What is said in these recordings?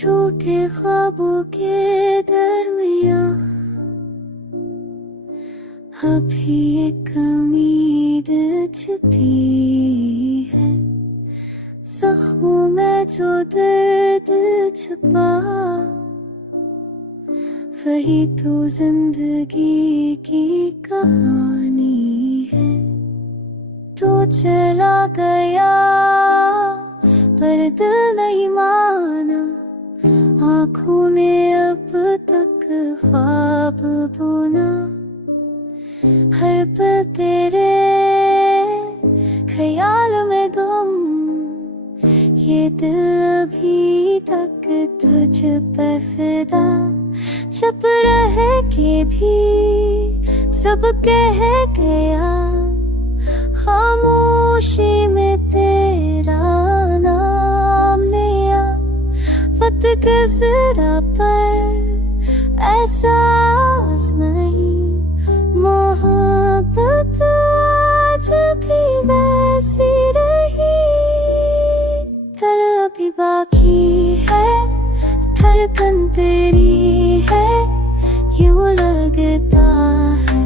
टूटे ख्वाबों के दरमियां अभी एक उम्मीद छिपी है। जख्मों में जो दर्द छुपा वही तो जिंदगी की कहानी है। तो चला गया पर दिल नहीं माना, आँखों ने अब तक ख्वाब बुना। हर पल तेरे ख्याल में गुम, ये दिल अभी तक तुझ पे फिदा। चुप रह के भी सब कह गया, खामोशी में तेरा नाम लिया। वक्त गुज़रा पर एहसास नहीं, मोहब्बत आज भी वैसी रही। कल अभी बाकी है, धड़कन तेरी है, यूं लगता है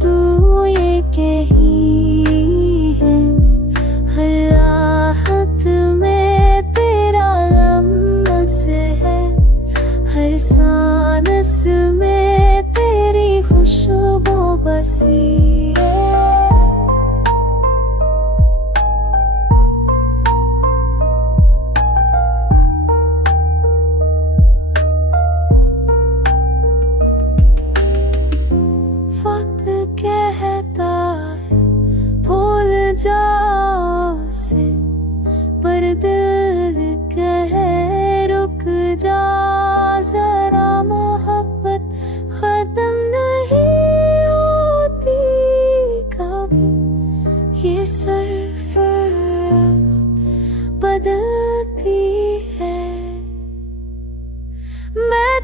तू ये कही है। हर आहत में तेरा लम्स है, हर सांस में तेरी खुशबू बसी है। कहता है भूल जाओ से, पर दिल कहे रुक जा जरा। मोहब्बत खत्म नहीं होती कभी, ये सरफराज बदलती है। मैं